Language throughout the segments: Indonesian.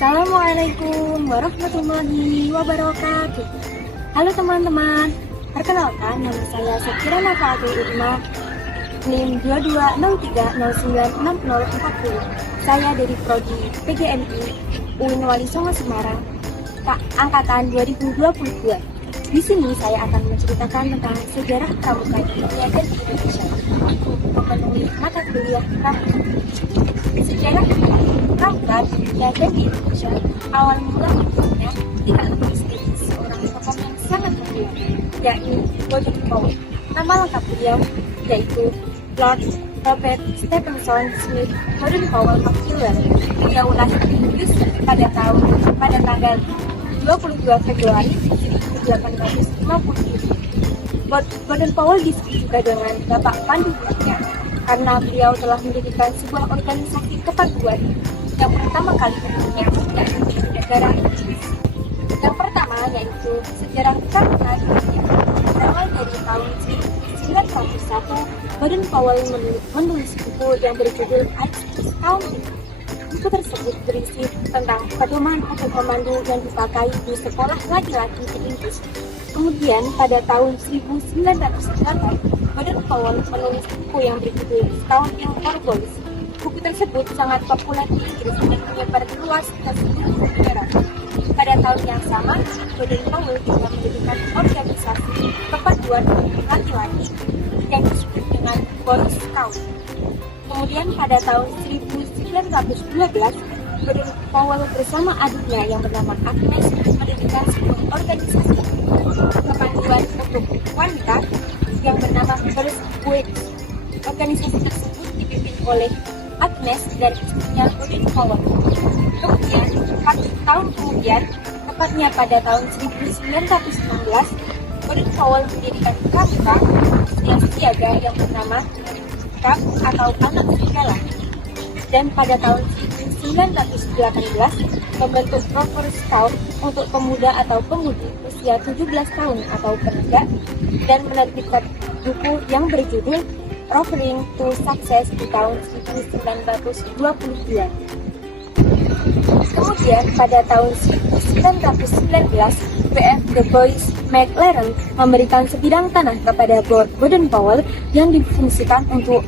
Assalamualaikum warahmatullahi wabarakatuh. Halo teman-teman, perkenalkan nama saya Sekira Nafa Irma, NIM 2203096040. Saya dari Prodi PGMI UIN Wali Songo Semarang, angkatan 2022. Di sini saya akan menceritakan tentang sejarah pramuka di dunia dan di Indonesia untuk memenuhi mata kuliah pramuka. Sejarah pramuka di dunia dan di Indonesia awal mula munculnya tidak lepas dari seorang tokoh yang sangat mulia, yakni Baden Powell. Nama lengkap beliau yaitu Lord Robert Stephenson Smith Baden Powell Maxwell. Beliau lahir di Inggris pada tanggal 22 Februari 1857. Baden Powell disebut juga dengan Bapak Pandu Dunia karena beliau telah mendirikan sebuah organisasi kepanduan yang pertama kali berdunia di negara Inggris. Yang pertama yaitu sejarah pramuka di dunia. Berawal dari tahun 1901, Baden Powell menulis buku yang berjudul Ice Town. Buku tersebut berisi tentang pedoman atau komando yang dipakai di sekolah laki-laki di Inggris. Kemudian pada tahun 1908, Baden Powell menulis buku yang berjudul Town in Cornwallis. Buku tersebut sangat populer di Inggris dan menyebar luas ke seluruh negara. Pada tahun yang sama, Baden Powell juga mendirikan organisasi kepanduan laki-laki yang disebut dengan Boy Scout. Kemudian pada tahun 1912, Baden Powell bersama adiknya yang bernama Agnes mendirikan sebuah organisasi kepanduan untuk wanita yang bernama Girls Week. Organisasi tersebut dipimpin oleh Agnes dan istrinya Baden Powell. Kemudian, 4 tahun kemudian, tepatnya pada tahun 1916, Baden Powell mendirikan pramuka yang siaga yang bernama Cup atau Anak Serigala. Dan pada tahun 1918 membentuk Rover Scout untuk pemuda atau pemudi usia 17 tahun atau pemuda dan menerbitkan buku yang berjudul Rovering to Success di tahun 1922. Kemudian pada tahun 1919 W.F. Du Bois McLaren memberikan sebidang tanah kepada Lord Baden Powell yang difungsikan untuk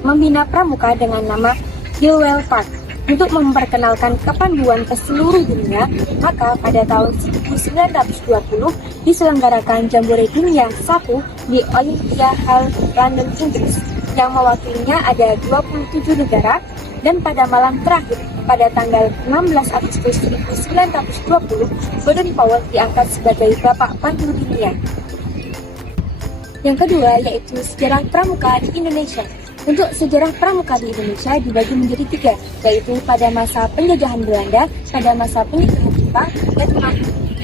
membina pramuka dengan nama Gilwell Park. Untuk memperkenalkan kepanduan ke seluruh dunia, maka pada tahun 1920 diselenggarakan Jambore Dunia 1 di Olympia Hall, London, Inggris, yang mewakilinya ada 27 negara, dan pada malam terakhir pada tanggal 16 Agustus 1920, Baden Powell diangkat sebagai Bapak Pandu Dunia. Yang kedua yaitu sejarah pramuka di Indonesia. Untuk sejarah pramuka di Indonesia dibagi menjadi 3, yaitu pada masa penjajahan Belanda, pada masa penjajahan Jepang,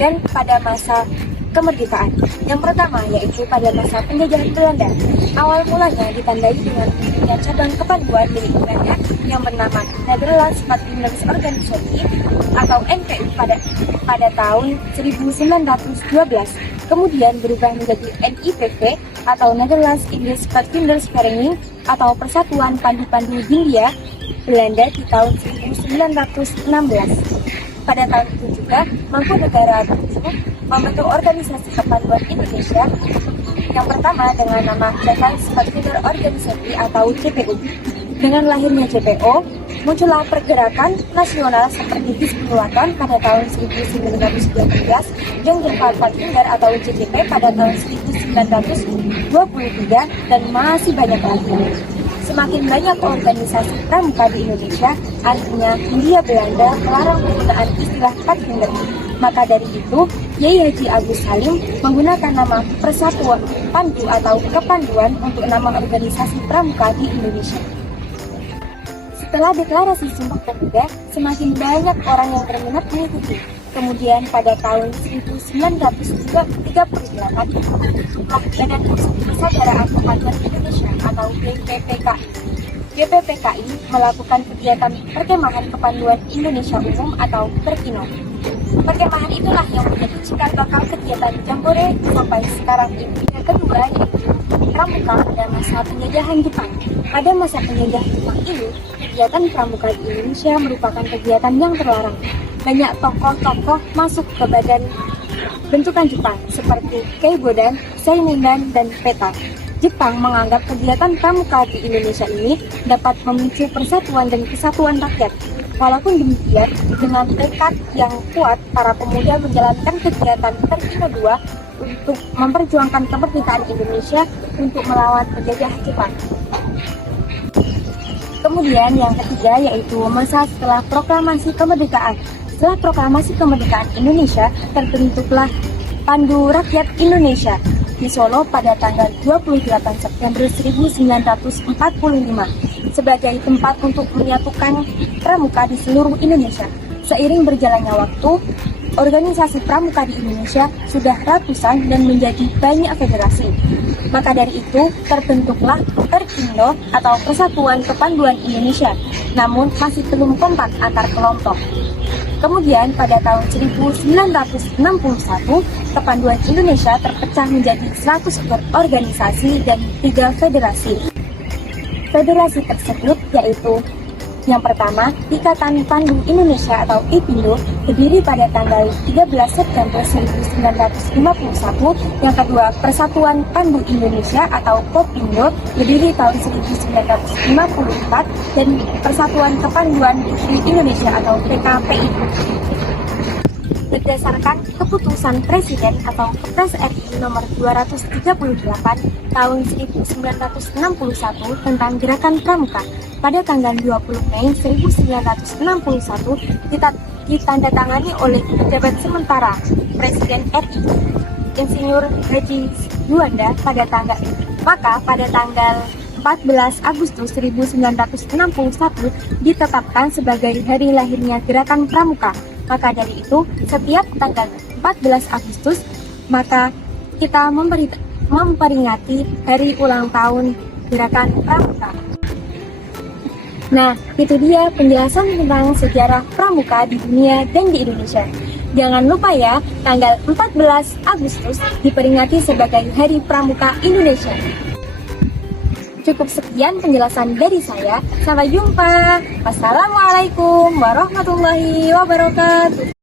dan pada masa kemerdekaan. Yang pertama yaitu pada masa penjajahan Belanda. Awal mulanya ditandai dengan munculnya cabang kepanduan milik Belanda yang bernama Nederlands Pathfinders Organisatie atau NPU pada tahun 1912. Kemudian berubah menjadi NIPV atau Netherlands English Pathfinders Vereniging atau Persatuan Pandu-Pandu Hindia Belanda di tahun 1916. Pada tahun itu juga Mangkunegara tersebut membentuk organisasi kepanduan Indonesia yang pertama dengan nama Japanese Pathfinder Organisatie atau JPO. Dengan lahirnya JPO, muncullah pergerakan nasional seperti Bismillahkan pada tahun 1919 dan Japan Pathfinder atau JJP pada tahun 1923 dan masih banyak lagi. Semakin banyak organisasi pramuka di Indonesia, artinya Hindia Belanda melarang penggunaan istilah Pathfinder. Maka dari itu, Yai Haji Agus Salim menggunakan nama Persatuan Pandu atau Kepanduan untuk nama organisasi pramuka di Indonesia. Setelah deklarasi Sumpah Pemuda, semakin banyak orang yang berminat mengikuti. Kemudian pada tahun 1938, terbentuklah Badan Persaudaraan Kepanduan Indonesia atau BPPKI. BPPKI melakukan kegiatan perkemahan kepanduan Indonesia Umum atau Perkino. Perkemahan itulah yang menjadi cikal bakal kegiatan Jambore sampai sekarang ini. Yang kedua yaitu pramuka pada masa penjajahan Jepang. Pada masa penjajahan Jepang ini, kegiatan pramuka di Indonesia merupakan kegiatan yang terlarang. Banyak tokoh-tokoh masuk ke badan bentukan Jepang seperti Keibodan, Seinindan, dan Peta. Jepang menganggap kegiatan pramuka di Indonesia ini dapat memicu persatuan dan kesatuan rakyat. Walaupun demikian, dengan tekad yang kuat, para pemuda menjalankan kegiatan Terpino II untuk memperjuangkan kemerdekaan Indonesia untuk melawan penjajahan Jepang. Kemudian yang ketiga yaitu masa setelah proklamasi kemerdekaan. Setelah proklamasi kemerdekaan Indonesia, terbentuklah Pandu Rakyat Indonesia di Solo pada tanggal 28 September 1945 sebagai tempat untuk menyatukan pramuka di seluruh Indonesia. Seiring berjalannya waktu, organisasi pramuka di Indonesia sudah ratusan dan menjadi banyak federasi. Maka dari itu, terbentuklah Perkindo atau Persatuan Kepanduan Indonesia, namun masih belum kompak antar kelompok. Kemudian pada tahun 1961, Kepanduan Indonesia terpecah menjadi 100 organisasi dan 3 federasi. Federasi tersebut yaitu yang pertama, Ikatan Pandu Indonesia atau IPINDO berdiri pada tanggal 13 September 1951. Yang kedua, Persatuan Pandu Indonesia atau Kopindo berdiri tahun 1954 dan Persatuan Kepanduan di Indonesia atau PKPI. Berdasarkan keputusan Presiden atau Kepres RI nomor 238 tahun 1961 tentang Gerakan Pramuka pada tanggal 20 Mei 1961 ditandatangani oleh pejabat sementara Presiden RI Insinyur Haji Juanda pada tanggal 14 Agustus 1961 ditetapkan sebagai hari lahirnya Gerakan Pramuka. Maka dari itu, setiap tanggal 14 Agustus, maka kita memperingati hari ulang tahun Gerakan Pramuka. Nah, itu dia penjelasan tentang sejarah pramuka di dunia dan di Indonesia. Jangan lupa ya, tanggal 14 Agustus diperingati sebagai Hari Pramuka Indonesia. Cukup sekian penjelasan dari saya. Sampai jumpa. Wassalamualaikum warahmatullahi wabarakatuh.